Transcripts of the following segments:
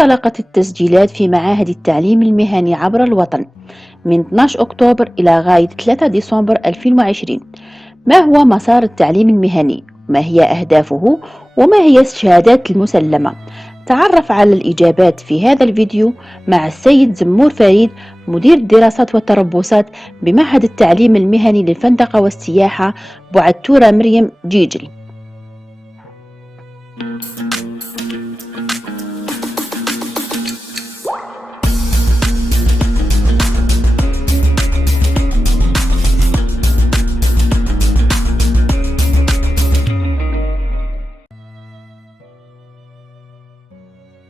انطلقت التسجيلات في معاهد التعليم المهني عبر الوطن من 12 أكتوبر إلى غاية 3 ديسمبر 2020. ما هو مسار التعليم المهني؟ ما هي أهدافه؟ وما هي الشهادات المسلمة؟ تعرف على الإجابات في هذا الفيديو مع السيد زمور فريد، مدير الدراسات والتربصات بمعهد التعليم المهني للفندقة والسياحة بوعتورة مريم جيجل.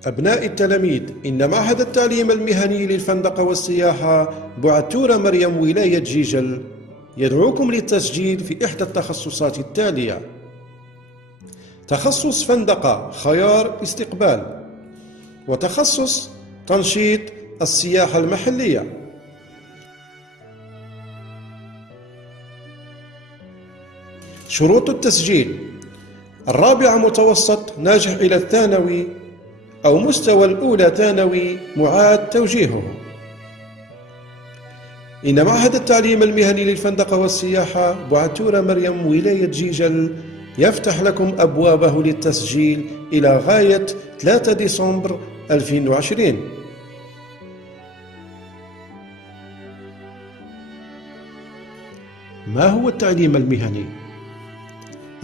أبناء التلاميذ، إن معهد التعليم المهني للفندقة والسياحة بوعتورة مريم ولاية جيجل يدعوكم للتسجيل في إحدى التخصصات التالية: تخصص فندقة خيار استقبال، وتخصص تنشيط السياحة المحلية. شروط التسجيل: الرابعة متوسط ناجح إلى الثانوي أو مستوى الأولى ثانوي معاد توجيهه. إن معهد التعليم المهني للفندقة والسياحة بوعتورة مريم ولاية جيجل يفتح لكم أبوابه للتسجيل إلى غاية 3 ديسمبر 2020. ما هو التعليم المهني؟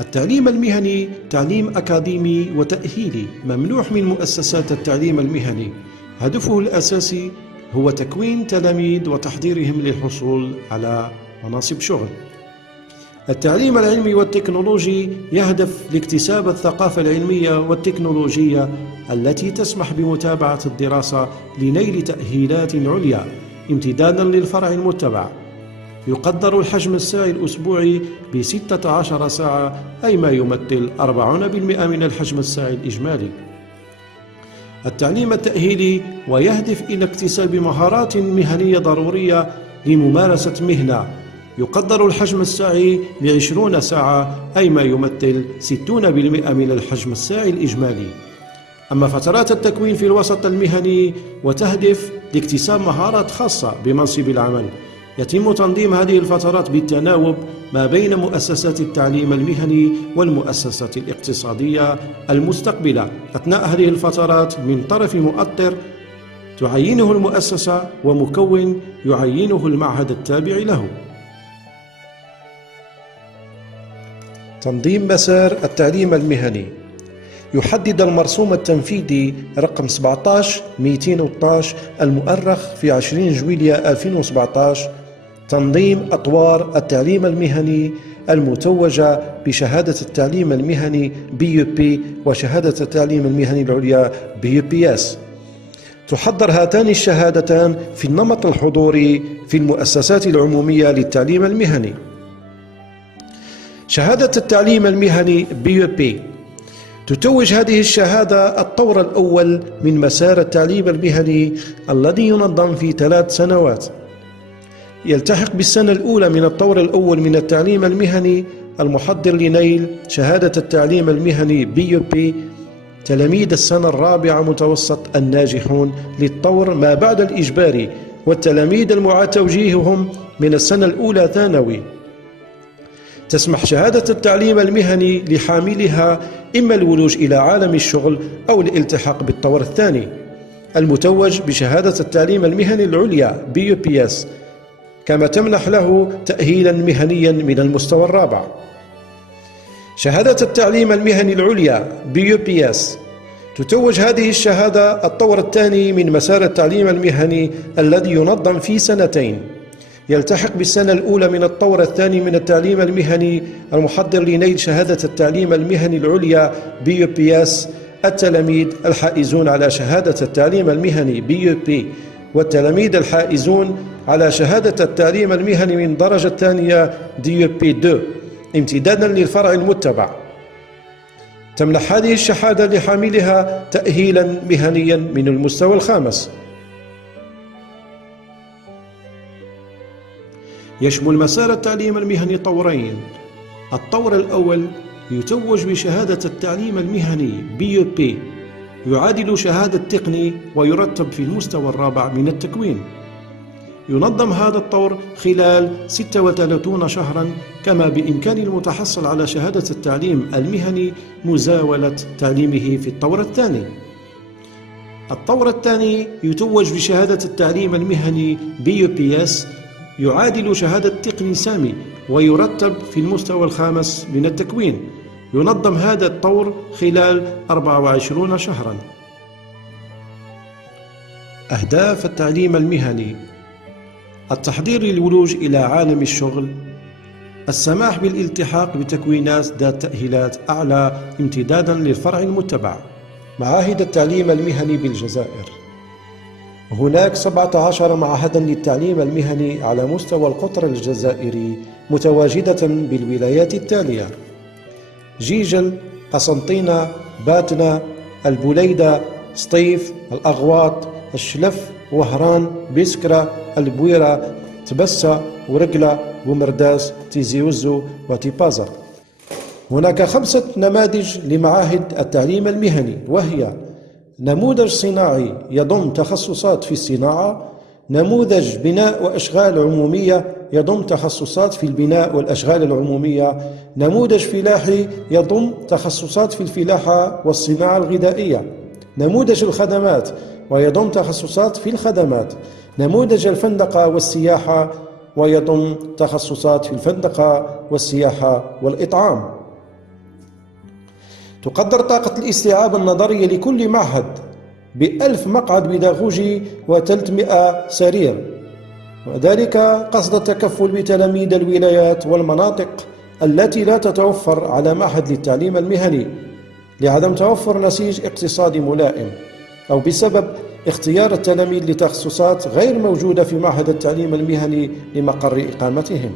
التعليم المهني تعليم أكاديمي وتأهيلي ممنوح من مؤسسات التعليم المهني. هدفه الأساسي هو تكوين تلاميذ وتحضيرهم للحصول على مناصب شغل. التعليم العلمي والتكنولوجي يهدف لاكتساب الثقافة العلمية والتكنولوجية التي تسمح بمتابعة الدراسة لنيل تأهيلات عليا امتدادا للفرع المتبع. يقدر الحجم الساعي الأسبوعي ب16 ساعة، أي ما يمثل 40% من الحجم الساعي الإجمالي. التعليم التأهيلي ويهدف إلى اكتساب مهارات مهنية ضرورية لممارسة مهنة. يقدر الحجم الساعي ل20 ساعة، أي ما يمثل 60% من الحجم الساعي الإجمالي. أما فترات التكوين في الوسط المهني وتهدف لاكتساب مهارات خاصة بمنصب العمل. يتم تنظيم هذه الفترات بالتناوب ما بين مؤسسات التعليم المهني والمؤسسات الاقتصادية المستقبلة أثناء هذه الفترات من طرف مؤطر تعينه المؤسسة ومكون يعينه المعهد التابع له. تنظيم مسار التعليم المهني: يحدد المرسوم التنفيذي رقم 17212 المؤرخ في 20 جويلية 2017 تنظيم أطوار التعليم المهني المتوجة بشهادة التعليم المهني BUP وشهادة التعليم المهني العليا BUPS. تحضر هاتان الشهادتان في النمط الحضوري في المؤسسات العمومية للتعليم المهني. شهادة التعليم المهني BUP تتوج هذه الشهادة الطور الأول من مسار التعليم المهني الذي ينظم في 3 سنوات. يلتحق بالسنة الأولى من الطور الأول من التعليم المهني المحضر لنيل شهادة التعليم المهني BUP تلاميذ السنة الرابعة متوسط الناجحون للطور ما بعد الإجباري، والتلاميذ المعاد توجيههم من السنة الأولى ثانوي. تسمح شهادة التعليم المهني لحاملها إما الولوج إلى عالم الشغل أو الالتحاق بالطور الثاني المتوج بشهادة التعليم المهني العليا BUPS، كما تمنح له تأهيلا مهنيا من المستوى الرابع. شهادة التعليم المهني العليا BUPS تتوج هذه الشهادة الطور الثاني من مسار التعليم المهني الذي ينظم في 2 سنين. يلتحق بالسنة الأولى من الطور الثاني من التعليم المهني المحضر لنيل شهادة التعليم المهني العليا BUPS التلاميذ الحائزون على شهادة التعليم المهني BUP والتلاميذ الحائزون على شهادة التعليم المهني من درجة ثانية DUP2 امتدادا للفرع المتبع. تمنح هذه الشهادة لحاملها تأهيلا مهنيا من المستوى الخامس. يشمل مسار التعليم المهني طورين: الطور الأول يتوج بشهادة التعليم المهني BUP يعادل شهادة تقني ويرتب في المستوى الرابع من التكوين. ينظم هذا الطور خلال 36 شهرا، كما بإمكان المتحصل على شهادة التعليم المهني مزاولة تعليمه في الطور الثاني. الطور الثاني يتوج بشهادة التعليم المهني BUPS، يعادل شهادة تقني سامي ويرتب في المستوى الخامس من التكوين. ينظم هذا الطور خلال 24 شهرا. أهداف التعليم المهني: التحضير للولوج إلى عالم الشغل، السماح بالالتحاق بتكوينات ذات تأهيلات أعلى امتدادا للفرع المتبع. معاهد التعليم المهني بالجزائر: هناك 17 معهدا للتعليم المهني على مستوى القطر الجزائري متواجدة بالولايات التالية: جيجل، قسنطينة، باتنا، البوليدة، سطيف، الأغواط، الشلف، وهران، بسكرة، البويرة، تبسة، ورقلة، ومرداس، تيزي وزو، وتيبازا. هناك 5 نماذج لمعاهد التعليم المهني، وهي: نموذج صناعي يضم تخصصات في الصناعة، نموذج بناء وأشغال عمومية يضم تخصصات في البناء والأشغال العمومية، نموذج فلاحي يضم تخصصات في الفلاحة والصناعة الغذائية، نموذج الخدمات ويضم تخصصات في الخدمات، نموذج الفندقة والسياحة ويضم تخصصات في الفندقة والسياحة والإطعام. تقدر طاقة الاستيعاب النظرية لكل معهد ب1000 مقعد بيداغوجي و300 سرير، وذلك قصد التكفل بتلاميذ الولايات والمناطق التي لا تتوفر على معهد للتعليم المهني لعدم توفر نسيج اقتصادي ملائم، أو بسبب اختيار التلاميذ لتخصصات غير موجودة في معهد التعليم المهني لمقر إقامتهم.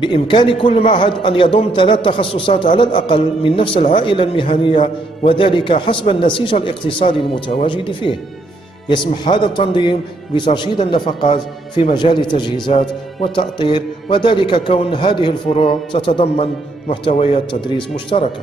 بإمكان كل معهد أن يضم 3 تخصصات على الأقل من نفس العائلة المهنية، وذلك حسب النسيج الاقتصادي المتواجد فيه. يسمح هذا التنظيم بترشيد النفقات في مجال التجهيزات والتأطير، وذلك كون هذه الفروع تتضمن محتويات تدريس مشتركة.